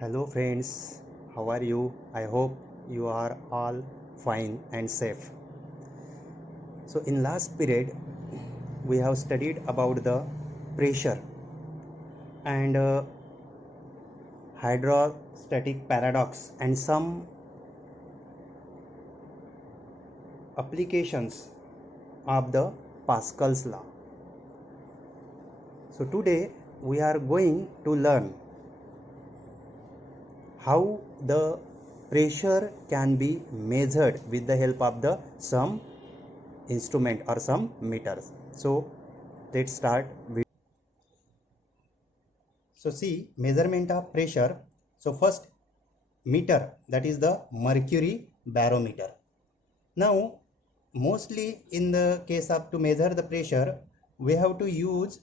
Hello friends, how are you? I hope you are all fine and safe. So in last period we have studied about the pressure and hydrostatic paradox and some applications of the Pascal's law. So today we are going to learn how the pressure can be measured with the help of the some instrument or some meters. So let's start with. So see measurement of pressure. So first meter, that is the mercury barometer. Now mostly in the case of to measure the pressure we have to use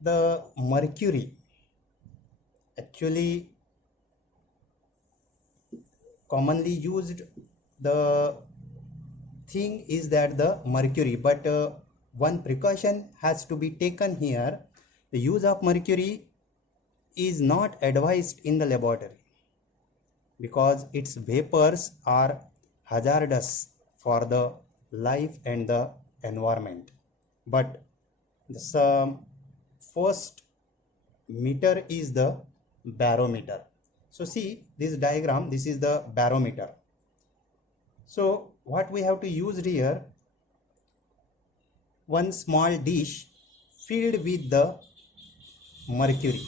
the mercury. Actually commonly used the thing is that the mercury, but one precaution has to be taken here. The use of mercury is not advised in the laboratory because its vapors are hazardous for the life and the environment. But the first meter is the barometer. So see this diagram, this is the barometer. So what we have to use here, one small dish filled with the mercury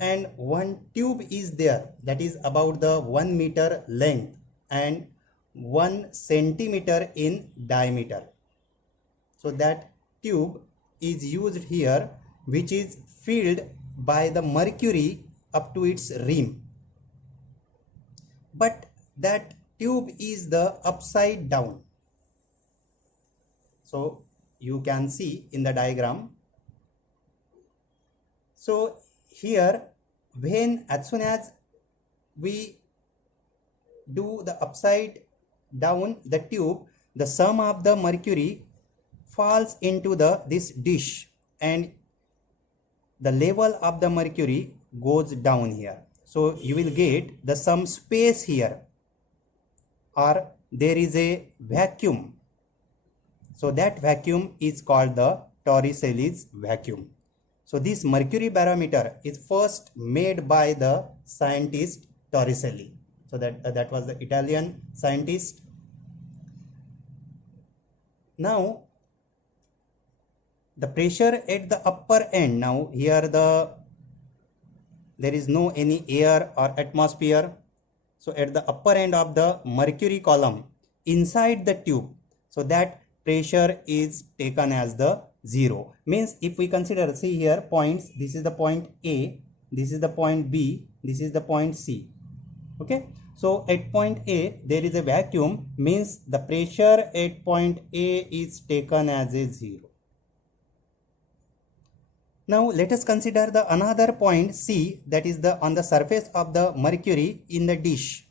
and one tube is there that is about the 1 meter length and 1 centimeter in diameter. So that tube is used here, which is filled by the mercury up to its rim, but that tube is the upside down. So you can see in the diagram. So here when as soon as we do the upside down the tube, the sum of the mercury falls into this dish and the level of the mercury goes down here. So you will get the some space here, or there is a vacuum. So that vacuum is called the Torricelli's vacuum. So this mercury barometer is first made by the scientist Torricelli. So that was the Italian scientist. Now the pressure at the upper end, now here there is no any air or atmosphere. So at the upper end of the mercury column inside the tube, so that pressure is taken as the 0. Means if we consider, see here points, this is the point A, this is the point B, this is the point C. Okay, so at point A there is a vacuum, means the pressure at point A is taken as a 0. Now let us consider the another point C, that is the on the surface of the mercury in the dish.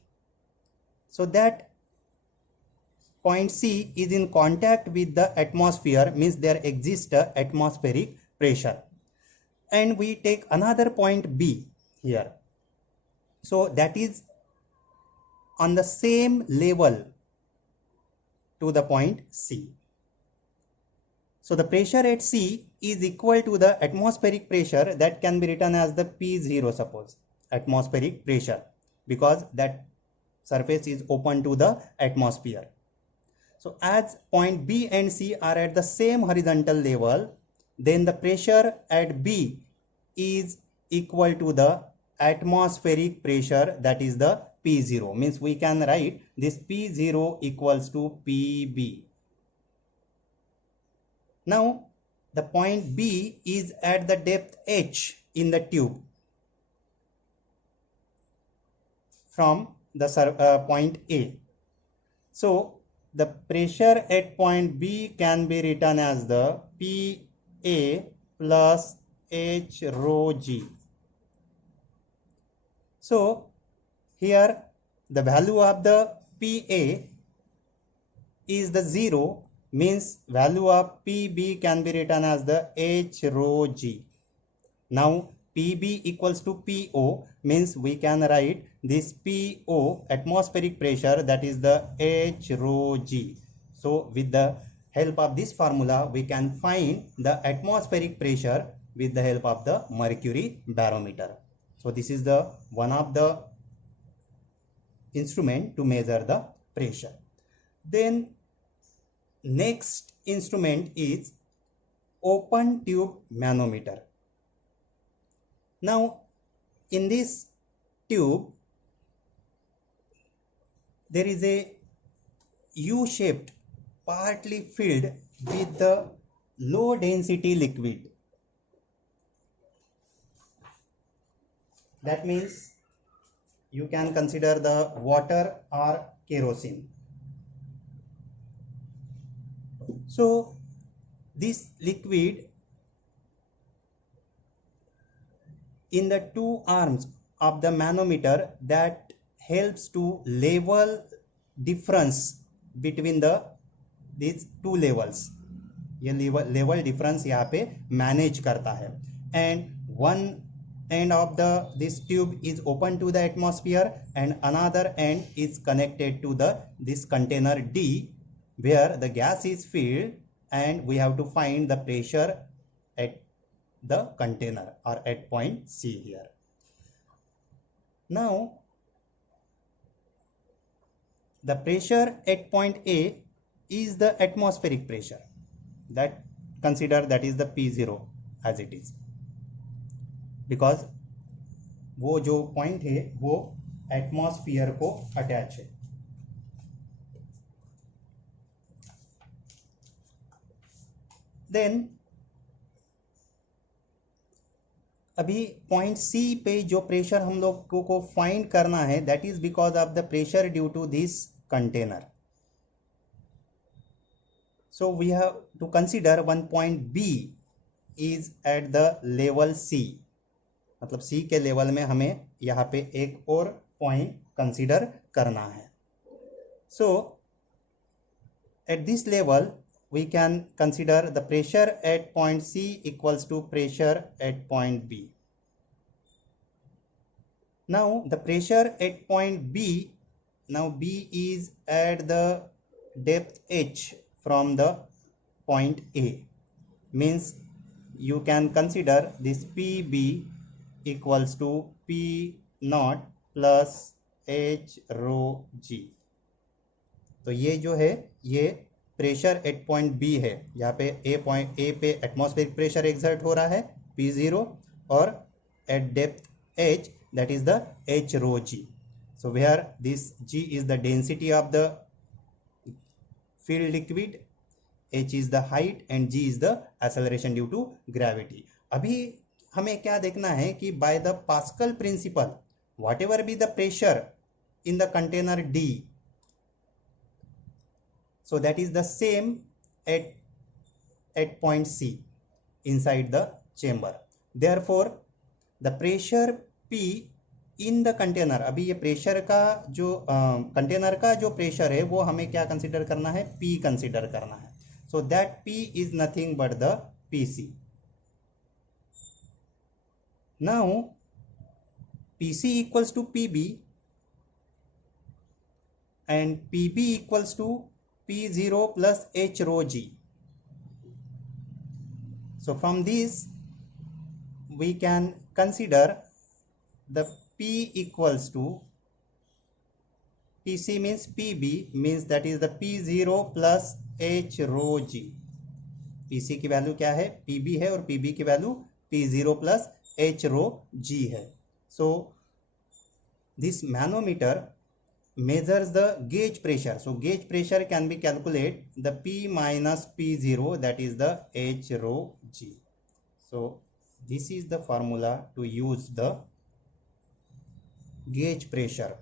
So that point C is in contact with the atmosphere, means there exists a atmospheric pressure. And we take another point B here. So that is on the same level to the point C. So the pressure at C is equal to the atmospheric pressure, that can be written as the P0, suppose atmospheric pressure, because that surface is open to the atmosphere. So as point B and C are at the same horizontal level, then the pressure at B is equal to the atmospheric pressure, that is the P0. Means we can write this P0 equals to PB. Now the point B is at the depth H in the tube from the point A. So the pressure at point B can be written as the PA plus H rho G. So here the value of the PA is the 0, means value of PB can be written as the H rho G. Now PB equals to PO means we can write this PO atmospheric pressure, that is the H rho G. So with the help of this formula we can find the atmospheric pressure with the help of the mercury barometer. So this is the one of the instrument to measure the pressure. Then next instrument is open tube manometer. Now in this tube there is a U-shaped partly filled with the low density liquid. That means you can consider the water or kerosene. So this liquid in the two arms of the manometer that helps to level difference between these two levels. ये level difference यहाँ पे manage करता है. And one end of this tube is open to the atmosphere and another end is connected to this container D, where the gas is filled and we have to find the pressure at the container or at point C here. Now the pressure at point A is the atmospheric pressure, that consider that is the P0 as it is, because वो जो point है वो atmosphere को attach है. Then अभी point सी पे जो pressure हम लोग को फाइंड करना है, that is because of the pressure due to this container. So we have to consider one point B is at the level C, मतलब सी के लेवल में हमें यहाँ पे एक और पॉइंट कंसीडर करना है. So at this level we can consider the pressure at point C equals to pressure at point B. Now the pressure at point B, now B is at the depth H from the point A, means you can consider this PB equals to P naught plus H rho G. तो ये जो है ये pressure at point B है, यहाँ पे point A पे atmospheric pressure exert हो रहा है P0 और eight depth H that is the H rho G. So where this G is the density of the filled liquid, H is the height and G is the acceleration due to gravity. अभी हमें क्या देखना है कि by the Pascal principle whatever be the pressure in the container D, so that is the same at point C inside the chamber. Therefore the pressure P in the container, अभी ये pressure का जो container का जो pressure है वो हमें क्या कंसीडर करना है, P कंसीडर करना है. So that P is nothing but the PC. Now PC equals to PB and PB equals to P0 plus H rho G. So from this we can consider the P equals to PC means PB means that is the P0 plus H rho G. PC की value क्या है, PB है और PB की value P0 plus H rho G है. So this manometer measures the gauge pressure. So gauge pressure can be calculated the P minus P0, that is the H rho G. So this is the formula to use the gauge pressure,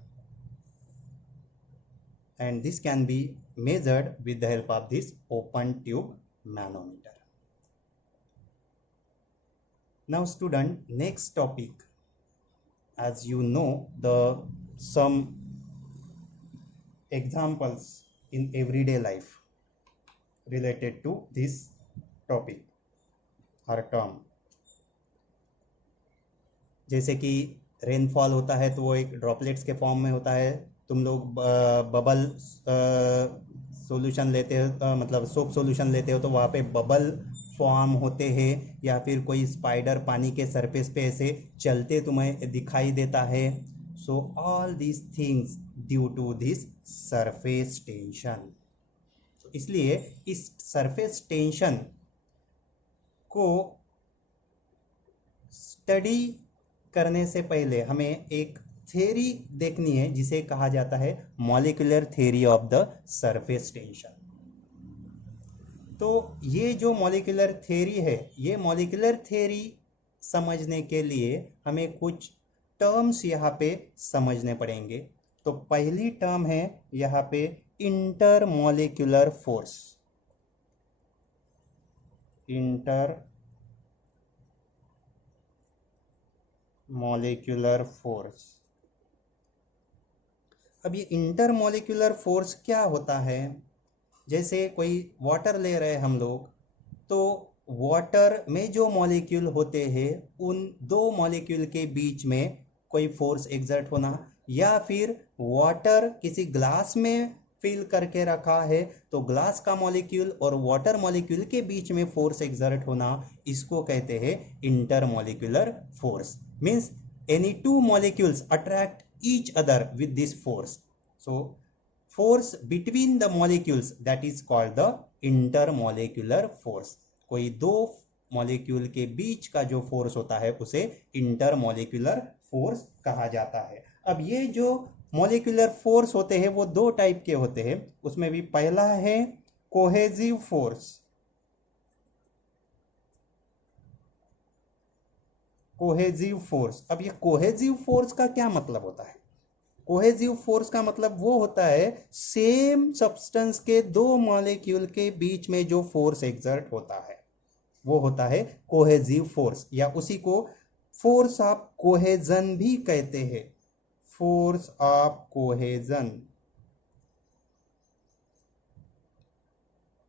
and this can be measured with the help of this open tube manometer. Now student, next topic, as you know, the some examples in everyday life related to this topic or term. जैसे कि rainfall होता है तो वो एक droplets के form में होता है। तुम लोग बबल सॉल्यूशन लेते हो, मतलब सोप सॉल्यूशन लेते हो तो वहाँ पे बबल फॉर्म होते हैं, या फिर कोई स्पाइडर पानी के सरफेस पे ऐसे चलते तुम्हें दिखाई देता है। So all these things due to this surface tension. इसलिए इस सरफेस टेंशन को स्टडी करने से पहले हमें एक थ्योरी देखनी है जिसे कहा जाता है molecular theory of the surface tension. तो ये जो मॉलिक्यूलर थ्योरी है, ये मॉलिक्यूलर थ्योरी समझने के लिए हमें कुछ टर्म्स यहाँ पे समझने पड़ेंगे। तो पहली टर्म है यहाँ पे इंटरमॉलिक्यूलर फोर्स। Intermolecular force. अब ये इंटरमॉलिक्यूलर फोर्स क्या होता है? जैसे कोई वाटर ले रहे हैं हम लोग, तो वाटर में जो मॉलिक्यूल होते हैं उन दो मॉलिक्यूल के बीच में कोई फोर्स एक्सर्ट होना, या फिर वाटर किसी ग्लास में फिल करके रखा है तो ग्लास का मॉलिक्यूल और वाटर मॉलिक्यूल के बीच में फोर्स एक्सर्ट होना, इसको कहते हैं intermolecular force. Means any two molecules attract each other with this force. So force between the molecules, that is called the intermolecular force. कोई दो मॉलिक्यूल के बीच का जो फोर्स होता है उसे इंटरमॉलिक्यूलर फोर्स कहा जाता है। अब ये जो मॉलिक्यूलर फोर्स होते हैं वो दो टाइप के होते हैं। उसमें भी पहला है कोहेजिव फोर्स। Cohesive force. अब ये कोहेजिव फोर्स का क्या मतलब होता है? कोहेजिव फोर्स का मतलब वो होता है सेम सब्सटेंस के दो मॉलिक्यूल के बीच में जो फोर्स एक्सर्ट होता है वो होता है कोहेजिव फोर्स, या उसी को फोर्स ऑफ कोहेजन भी कहते हैं। फोर्स ऑफ कोहेजन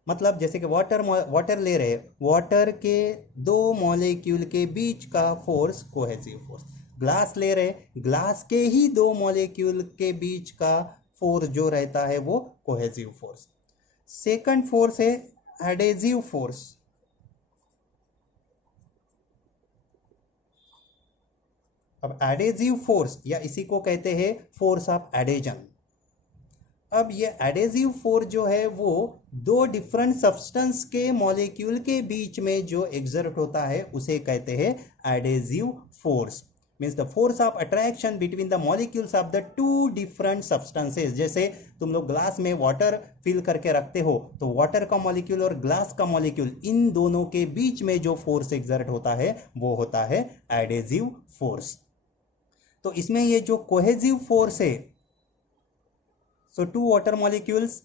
मतलब जैसे कि वाटर ले रहे, वाटर के दो मॉलिक्यूल के बीच का फोर्स कोहेजिव फोर्स। ग्लास ले रहे, ग्लास के ही दो मॉलिक्यूल के बीच का फोर्स जो रहता है वो कोहेजिव फोर्स। सेकंड फोर्स है एडेजिव फोर्स। अब एडेजिव फोर्स या इसी को कहते हैं फोर्स ऑफ एडेजन। अब ये एडेजिव फोर्स जो है वो दो डिफरेंट सब्सटेंस के मॉलिक्यूल के बीच में जो एक्सर्ट होता है उसे कहते हैं adhesive force. Means the force of attraction between the molecules of the two different substances. जैसे तुम लोग ग्लास में वाटर फिल करके रखते हो तो वाटर का मॉलिक्यूल और ग्लास का मॉलिक्यूल इन दोनों के बीच में जो फोर्स एक्सर्ट होता है वो होता है एडेजिव फोर्स। तो इसमें ये जो कोहेजिव फोर्स है, so two water molecules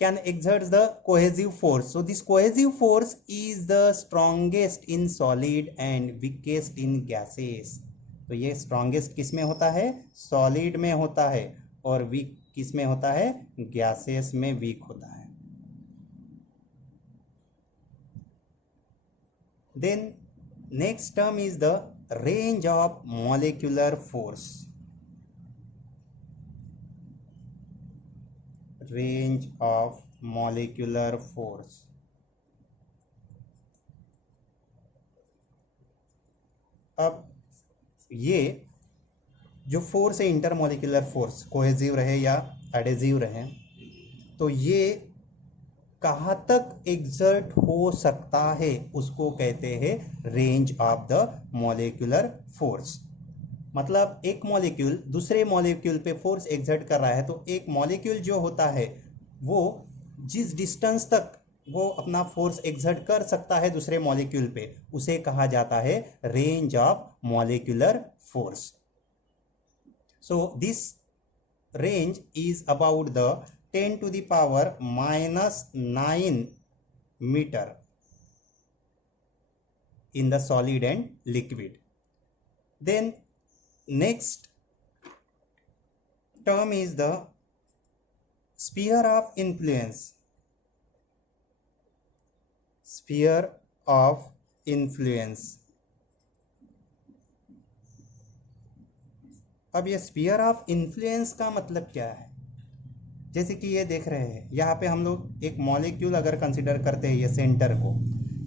can exert the cohesive force. So this cohesive force is the strongest in solid and weakest in gases. तो ये strongest किस में होता है? solid में होता है, और weak किस में होता है? gases में weak होता है। Then next term is the range of molecular force. range of molecular force। अब ये जो फोर्स है इंटरमॉलिक्यूलर फोर्स, कोहेजिव रहे या एडेजिव रहे, तो ये कहाँ तक एक्सर्ट हो सकता है उसको कहते हैं range of the molecular force. मतलब एक मॉलिक्यूल दूसरे मॉलिक्यूल पे फोर्स एक्सर्ट कर रहा है तो एक मॉलिक्यूल जो होता है वो जिस डिस्टेंस तक वो अपना फोर्स एक्सर्ट कर सकता है दूसरे मॉलिक्यूल पे उसे कहा जाता है range of molecular force. So this range is about the 10 to the power -9 meter in the solid and liquid. Then next term is the sphere of influence. Sphere of influence. अब ये sphere of influence का मतलब क्या है? जैसे कि ये देख रहे हैं यहाँ पे हम लोग एक मॉलिक्यूल अगर कंसिडर करते हैं, ये सेंटर को,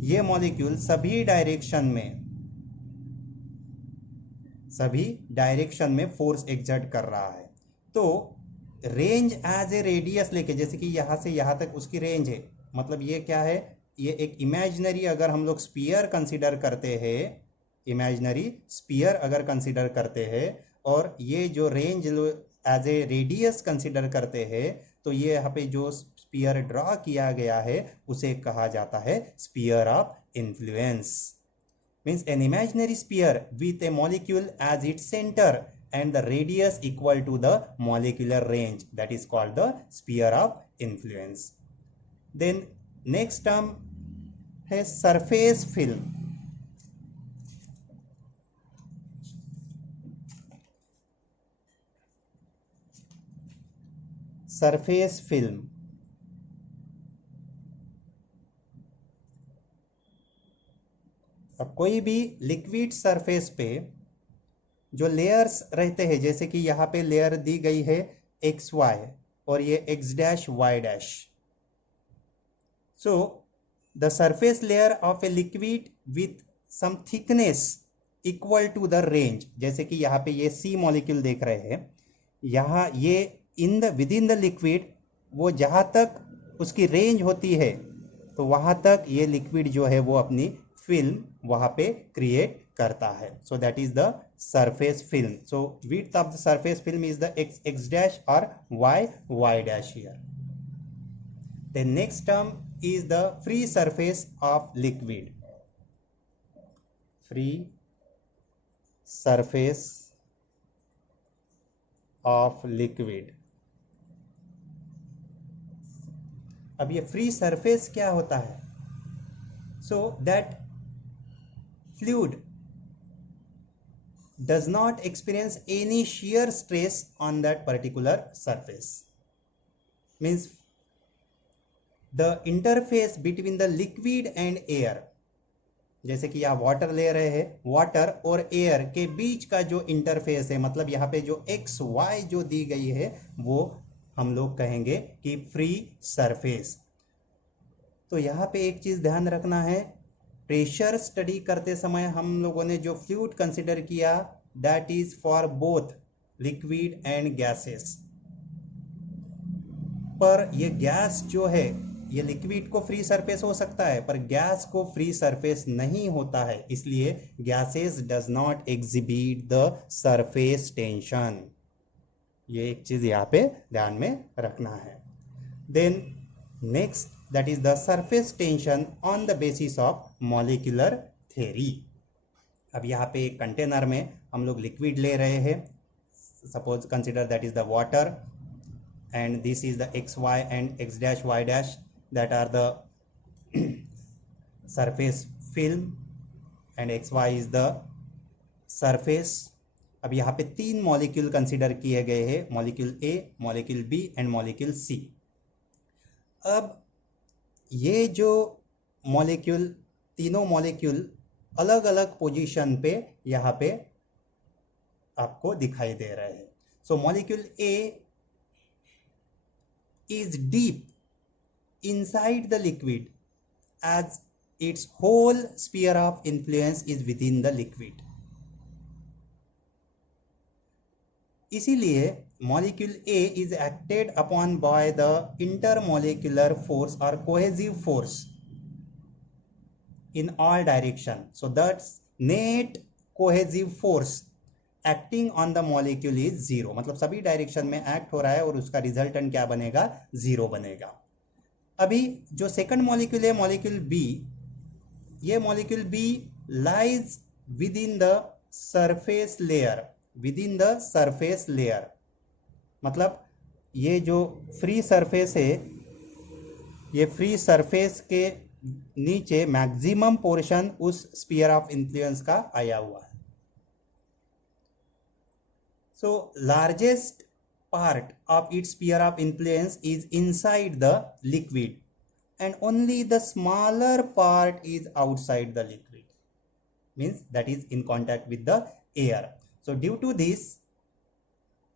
ये मॉलिक्यूल सभी डायरेक्शन में फोर्स एक्सर्ट कर रहा है। तो रेंज एज ए रेडियस लेके, जैसे कि यहाँ से यहाँ तक उसकी रेंज है, मतलब ये क्या है, ये एक इमेजिनरी अगर हम लोग स्पीयर कंसिडर करते हैं, इमेजिनरी स्पीयर अगर कंसिडर करते हैं और ये जो range as a radius consider करते हैं, तो ये यहाँ पे जो स्पीयर ड्रॉ किया गया है उसे कहा जाता है sphere of influence. Means an imaginary sphere with a molecule as its center and the radius equal to the molecular range, that is called the sphere of influence. Then next term है surface film. Surface film अब कोई भी liquid surface पे जो layers रहते हैं, जैसे कि यहाँ पे लेयर दी गई है एक्स वाई और ये x dash y dash. So the surface layer of a liquid with some thickness equal to the range, जैसे कि यहाँ पे ये सी मॉलिक्यूल देख रहे हैं, यहाँ ये विद इन द लिक्विड, वो जहाँ तक उसकी रेंज होती है तो वहाँ तक ये लिक्विड जो है वो अपनी फिल्म वहाँ पे क्रिएट करता है। So that is the surface film. So width of the surface film is the x dash और y dash here. The next term is the free surface of liquid. Free surface of liquid. अब ये free surface क्या होता है? So that fluid does not experience any shear stress on that particular surface. Means the interface between the liquid and air, जैसे कि आप water ले रहे हैं, वाटर और एयर के बीच का जो इंटरफेस है, मतलब यहाँ पे जो एक्स वाई जो दी गई है वो हम लोग कहेंगे कि फ्री सरफेस। तो यहाँ पे एक चीज ध्यान रखना है, प्रेशर स्टडी करते समय हम लोगों ने जो फ्लूइड कंसिडर किया that is for both liquid and gases. पर ये गैस जो है, ये लिक्विड को फ्री सरफेस हो सकता है पर गैस को फ्री सरफेस नहीं होता है, इसलिए gases does not exhibit the surface tension. ये एक चीज यहाँ पे ध्यान में रखना है। Then next that is the surface tension on the basis of molecular theory. अब यहाँ पे एक कंटेनर में हम लोग लिक्विड ले रहे हैं, suppose consider that is the water and this is the xy and x dash y dash that are the surface film and xy is the surface। अब यहाँ पे तीन मॉलिक्यूल कंसिडर किए गए हैं, molecule A, molecule B and molecule C. अब ये जो मॉलिक्यूल, तीनों मॉलिक्यूल अलग अलग पोजीशन पे यहाँ पे आपको दिखाई दे रहे हैं। So molecule A is deep inside the liquid as its whole sphere of influence is within the liquid। इसीलिए molecule A is acted upon by the intermolecular force or cohesive force in all direction। So that's net cohesive force acting on the molecule is zero, मतलब सभी direction में act हो रहा है और उसका resultant क्या बनेगा, जीरो बनेगा। अभी जो सेकंड मॉलिक्यूल है मॉलिक्यूल बी, ये molecule B lies within the surface layer, within the surface layer, मतलब ये जो फ्री सरफेस है, ये फ्री सरफेस के नीचे मैक्सिमम पोर्शन उस स्फीयर ऑफ इन्फ्लुएंस का आया हुआ है। So largest part of its sphere of influence is inside the liquid and only the smaller part is outside the liquid, means that is in contact with the air। So due to this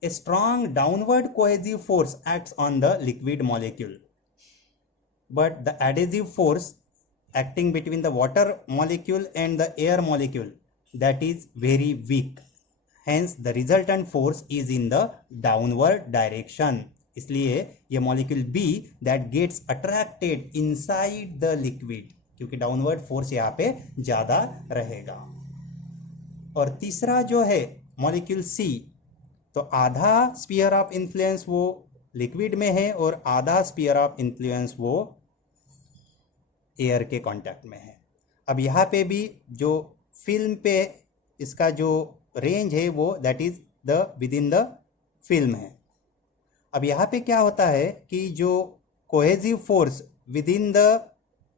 a strong downward cohesive force acts on the liquid molecule, but the adhesive force acting between the water molecule and the air molecule, that is very weak. Hence the resultant force is in the downward direction. इसलिए ये molecule B that gets attracted inside the liquid, क्योंकि downward force यहाँ पे ज्यादा रहेगा. और तीसरा जो है मॉलिक्यूल C, तो आधा स्फीयर ऑफ इन्फ्लुएंस वो लिक्विड में है और आधा स्फीयर ऑफ इन्फ्लुएंस वो एयर के कांटेक्ट में है. अब यहाँ पे भी जो फिल्म पे इसका जो रेंज है वो that is the within the film है. अब यहाँ पे क्या होता है कि जो cohesive force within the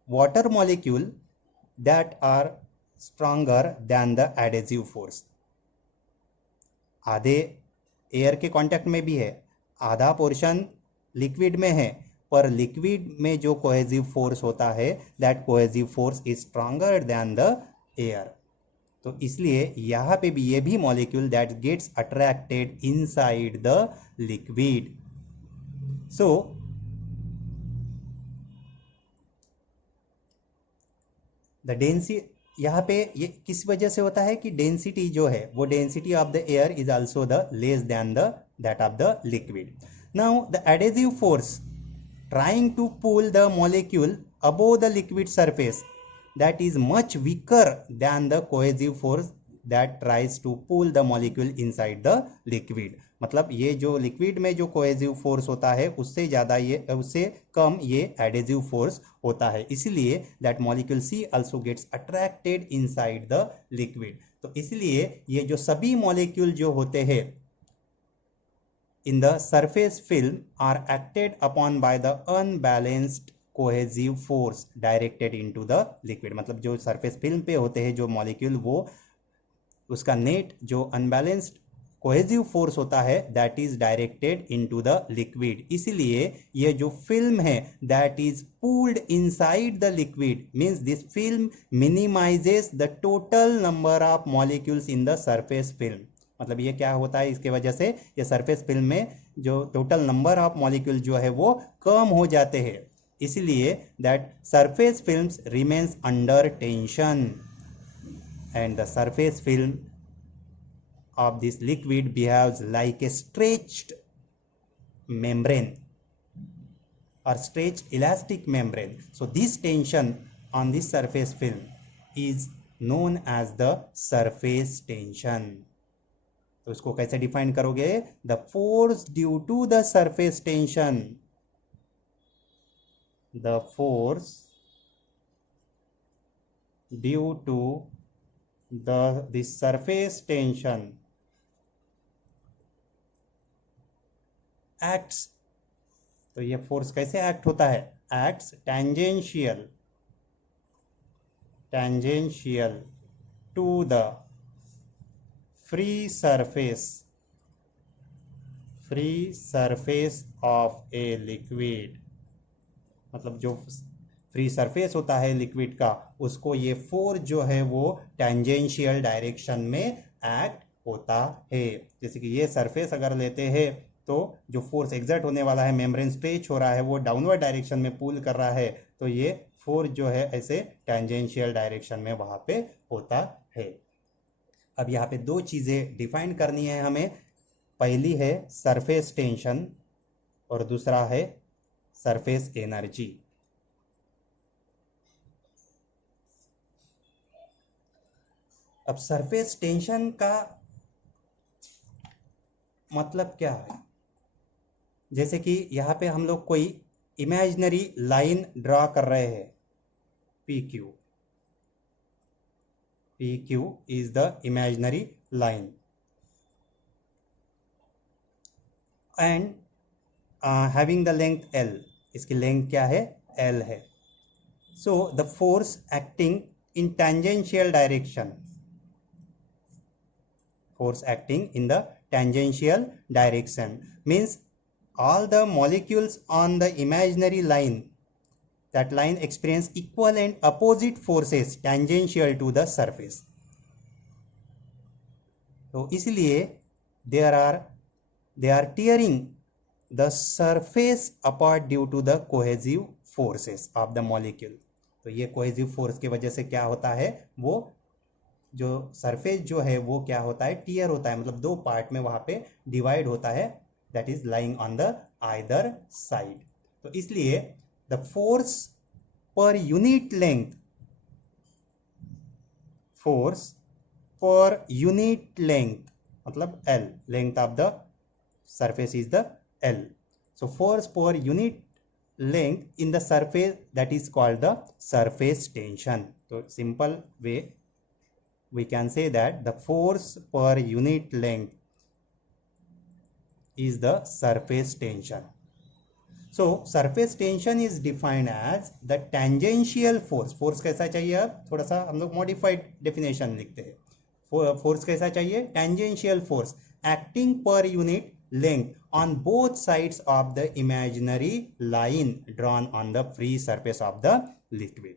water molecule that are stronger than the adhesive force. आधे एयर के कांटेक्ट में भी है, आधा पोर्शन लिक्विड में है, पर लिक्विड में जो कोहेसिव फोर्स होता है that cohesive force is stronger than the air. तो इसलिए यहाँ पे भी ये भी molecule that gets attracted inside the liquid. So the density यहाँ पे ये किस वजह से होता है कि डेंसिटी जो है वो density of the air is also the less than the that of the liquid. Now the adhesive force trying to pull the molecule above the liquid surface that is much weaker than the cohesive force that tries to pull the molecule inside the liquid. मतलब ये जो liquid में जो cohesive force होता है उससे ज़्यादा ये उससे कम ये एडेसिव फोर्स होता है. इसलिए that molecule C also gets attracted inside the liquid. तो इसलिए ये जो सभी मॉलिक्यूल जो होते हैं in the surface film are acted upon by the unbalanced cohesive force directed into the liquid. मतलब जो सरफेस फिल्म पे होते हैं जो मॉलिक्यूल वो उसका नेट जो अनबैलेंस्ड कोहेसिव फोर्स होता है that is directed into the liquid. इसलिए ये जो फिल्म है that is pulled inside the liquid means this film minimises the total number of molecules in the surface film. मतलब ये क्या होता है, इसके वजह से ये सरफेस फिल्म में जो टोटल नंबर ऑफ मॉलिक्यूल जो है वो कम हो जाते हैं. इसलिए that surface films remains under tension and the surface film of this liquid behaves like a stretched membrane or stretched elastic membrane. So this tension on this surface film is known as the surface tension. तो इसको कैसे define करोगे? The force due to the surface tension. The force due to this surface tension acts. तो ये force कैसे act होता है? Acts tangential to the free surface of a liquid. मतलब जो फ्री सरफेस होता है लिक्विड का उसको ये फोर्स जो है वो टेंजेंशियल डायरेक्शन में एक्ट होता है. जैसे कि ये सरफेस अगर लेते हैं तो जो फोर्स एग्जर्ट होने वाला है, मेम्ब्रेन स्ट्रेच हो रहा है, वो डाउनवर्ड डायरेक्शन में पुल कर रहा है, तो ये फोर्स जो है ऐसे टेंजेंशियल डायरेक्शन में वहाँ पे होता है. अब यहाँ पे दो चीज़ें डिफाइन करनी है हमें. पहली है सरफेस टेंशन और दूसरा है सरफेस एनर्जी. अब सरफेस टेंशन का मतलब क्या है? जैसे कि यहाँ पे हम लोग कोई इमेजिनरी लाइन ड्रा कर रहे हैं, PQ is the imaginary line and having the length L. इसकी लेंथ क्या है? L है. So the force acting in tangential direction, means all the molecules on the imaginary line, that line experience equal and opposite forces tangential to the surface. तो इसलिए there are they are tearing the surface apart due to the cohesive forces of the molecule. तो ये cohesive force की वजह से क्या होता है, वो जो सरफेस जो है वो क्या होता है, टीयर होता है, मतलब दो पार्ट में वहां पे डिवाइड होता है, that is lying on the either side. तो इसलिए द फोर्स पर यूनिट लेंथ, फोर्स पर यूनिट लेंथ मतलब L, length of the surface is the L. So force per unit length in the surface, that is called the surface tension. So simple way we can say that the force per unit length is the surface tension. So surface tension is defined as the tangential force. Force कैसा चाहिए, अब थोड़ा सा हम लोग modified definition लिखते हैं. Force कैसा चाहिए, tangential force acting per unit length on both sides of the imaginary line drawn on the free surface of the liquid.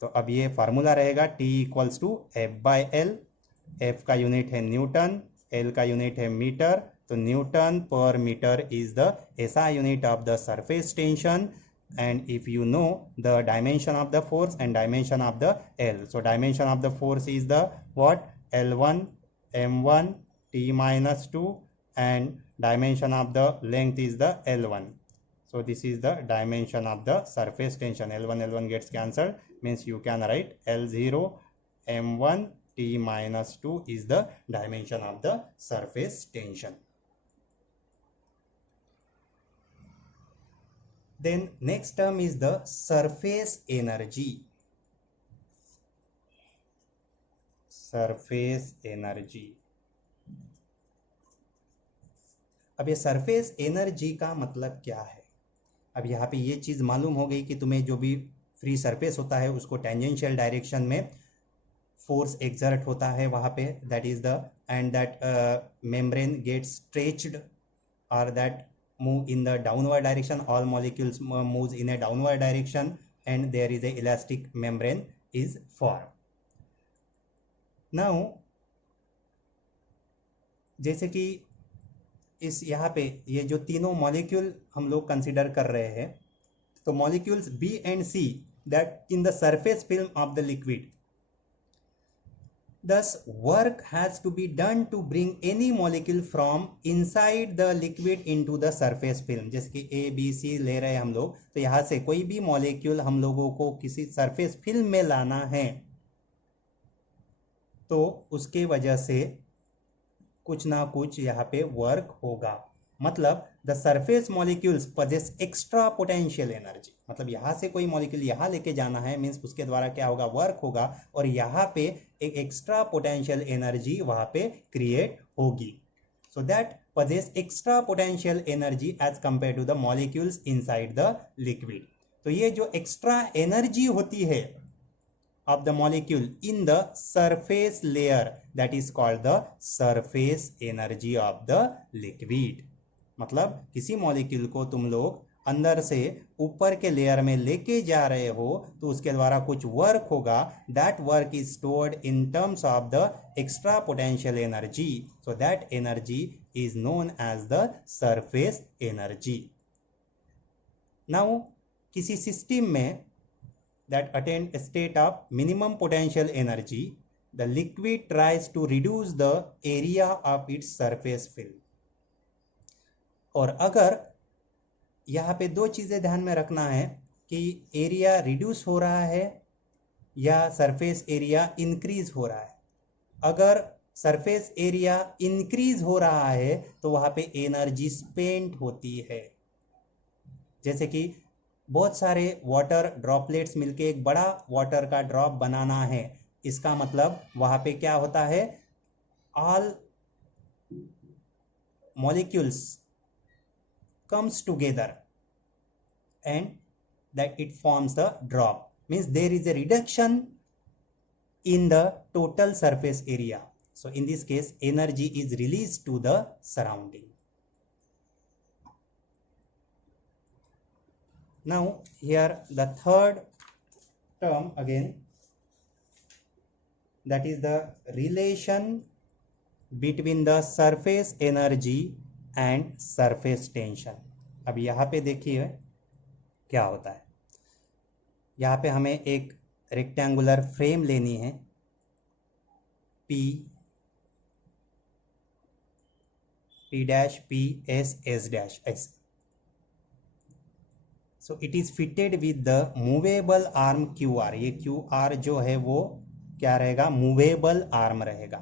तो अब ये फार्मूला रहेगा T equals to F by L. F का unit है newton, L का unit है metre. तो newton पर metre is the SI unit of the surface tension. And if you know the dimension of the force and dimension of the L, so dimension of the force is the what, L1 M1 T minus 2, and dimension of the length is the L1. So this is the dimension of the surface tension. L1 gets cancelled, means you can write L0 M1 T minus 2 is the dimension of the surface tension. Then next term is the surface energy. Surface energy. अब ये surface energy का मतलब क्या है. अब यहाँ पे ये चीज़ मालूम हो गई कि तुम्हें जो भी फ्री सरफेस होता है उसको टेंजेंशियल डायरेक्शन में फोर्स एक्सर्ट होता है वहाँ पे, that is the, and that membrane gets stretched और that move in the downward direction. All molecules moves in a downward direction and there is a elastic membrane is formed. Now जैसे कि इस यहाँ पे ये जो तीनों मॉलिक्यूल हम लोग कंसिडर कर रहे हैं, तो molecules B and C that in the surface film of the liquid, thus work has to be done to bring any molecule from inside the liquid into the surface film. जैसे कि A B C ले रहे हैं हम लोग, तो यहाँ से कोई भी मॉलिक्यूल हम लोगों को किसी सरफेस फिल्म में लाना है तो उसके वजह से कुछ ना कुछ यहाँ पे वर्क होगा. मतलब the surface molecules possess extra potential energy. मतलब यहाँ से कोई मॉलिक्यूल यहाँ लेके जाना है, मीन्स उसके द्वारा क्या होगा, वर्क होगा, और यहाँ पे एक एक्स्ट्रा पोटेंशियल एनर्जी वहाँ पे क्रिएट होगी. So that possesses extra potential energy as compare to the molecules inside the liquid. तो ये जो एक्स्ट्रा एनर्जी होती है of the molecule in the surface layer, that is called the surface energy of the liquid. मतलब किसी molecule को तुम लोग अंदर से ऊपर के लेयर में लेके जा रहे हो तो उसके द्वारा कुछ वर्क होगा. That work is stored in terms of the extra potential energy. So that energy is known as the surface energy. Now किसी सिस्टम में that attain a state of minimum potential energy, the liquid tries to reduce the area of its surface film. और अगर यहाँ पे दो चीज़ें ध्यान में रखना है कि एरिया रिड्यूस हो रहा है या सरफेस एरिया इंक्रीज हो रहा है. अगर सरफेस एरिया इंक्रीज हो रहा है तो वहाँ पे एनर्जी स्पेंड होती है. जैसे कि बहुत सारे वाटर ड्रॉपलेट्स मिलके एक बड़ा वाटर का ड्रॉप बनाना है, इसका मतलब वहां पे क्या होता है, all molecules comes together and that it forms the drop. Means there is a reduction in the total surface area. So in this case energy is release to the surrounding. Now here the third term again, that is the relation between the surface energy and surface tension. अब यहाँ पे देखिए क्या होता है। यहाँ पे हमें एक रेक्टेंगुलर फ्रेम लेनी है P dash P S dash ऐसे। So it is fitted with the movable arm QR। ये QR जो है वो क्या रहेगा, मूवेबल आर्म रहेगा।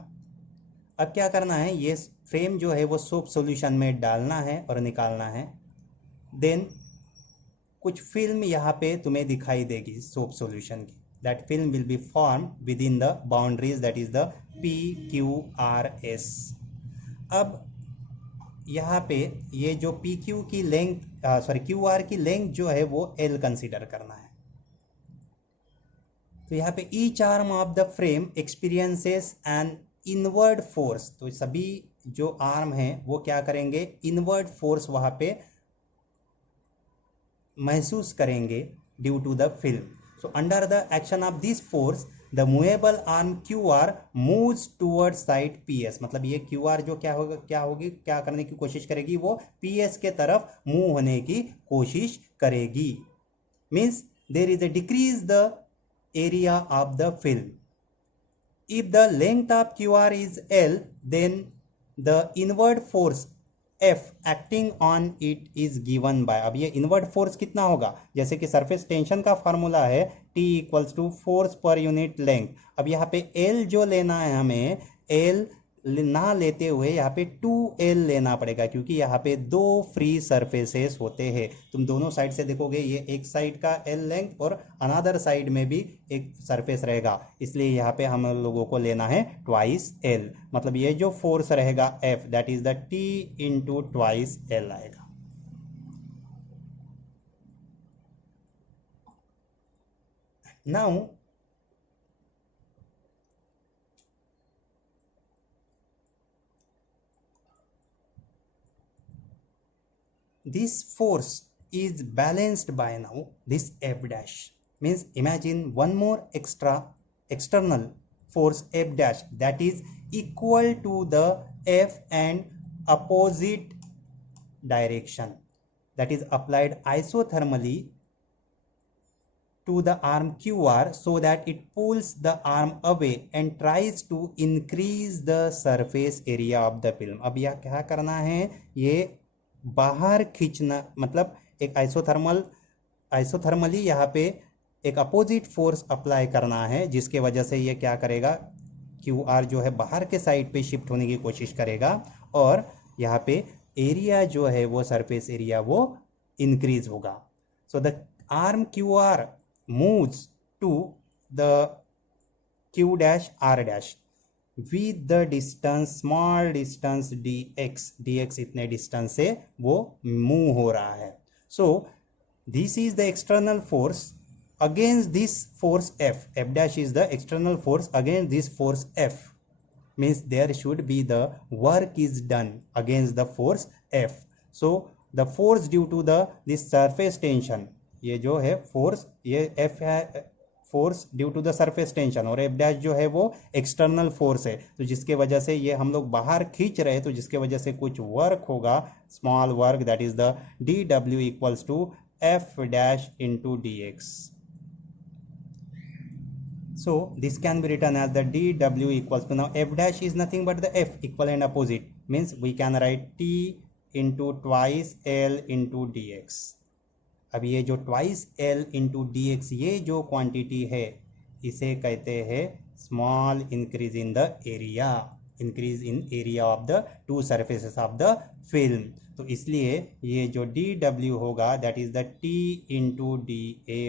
अब क्या करना है, ये फ्रेम जो है वो सोप सॉल्यूशन में डालना है और निकालना है। देन कुछ फिल्म यहाँ पे तुम्हें दिखाई देगी सोप सॉल्यूशन की। That film will be form with in the boundaries that is the PQRS। अब यहाँ पे ये जो PQ की लेंथ QR की लेंथ जो है वो L कंसीडर करना है। तो यहाँ पे each arm of the frame experiences an inward force. तो सभी जो आर्म है वो क्या करेंगे, इनवर्ड फोर्स वहां पे महसूस करेंगे due to the film. So under the action of this force the movable arm QR moves toward side PS। मतलब ये QR जो क्या करने की कोशिश करेगी, वो PS के तरफ मूव होने की कोशिश करेगी। Means there is a decrease the area of the film. If the length of QR is L, then the inward force F acting on it is given by। अब ये इनवर्ड फोर्स कितना होगा, जैसे कि सरफेस टेंशन का formula है T equals to force पर unit length. अब यहाँ पे L जो लेना है हमें, L ना लेते हुए यहाँ पे 2L लेना पड़ेगा, क्योंकि यहाँ पे दो फ्री सरफेसेस होते हैं। तुम दोनों साइड से देखोगे, ये एक साइड का L लेंथ और अनदर साइड में भी एक सरफेस रहेगा, इसलिए यहाँ पे हम लोगों को लेना है ट्वाइस L। मतलब ये जो फोर्स रहेगा F that is the T into twice L आएगा। Now this force is balanced by now this F dash। means imagine one more external force F dash that is equal to the F and opposite direction, that is applied isothermally to the arm QR so that it pulls the arm away and tries to increase the surface area of the film। अब यह क्या करना है, ये बाहर खींचना, मतलब एक आइसोथर्मली यहाँ पे एक अपोजिट फोर्स अप्लाई करना है, जिसके वजह से ये क्या करेगा, QR जो है बाहर के साइड पे शिफ्ट होने की कोशिश करेगा और यहाँ पे एरिया जो है वो सरफेस एरिया वो इंक्रीज होगा। So the arm QR moves to the Q dash R dash with the distance small distance dx इतने डिस्टेंस से वो मूव हो रहा है। So this is the external force against this force F dash is the external force against this force F। means there should be the work is done against the force F। so the force due to the this surface tension, ये जो है force, ये F है force due to the surface tension, और F dash जो है वो external force है, तो जिसके वजह से ये हम लोग बाहर खींच रहे हैं, तो जिसके वजह से कुछ वर्क होगा, small work, that is the DW equals to F dash into DX। so this can be written as the DW equals to, now F dash is nothing but the F equal and opposite, means we can write T into twice L into DX। अब ये जो twice L into DX ये जो quantity है, इसे कहते हैं small increase in the area, increase in area of the two surfaces of the film. तो इसलिए ये जो DW होगा that is the T into DA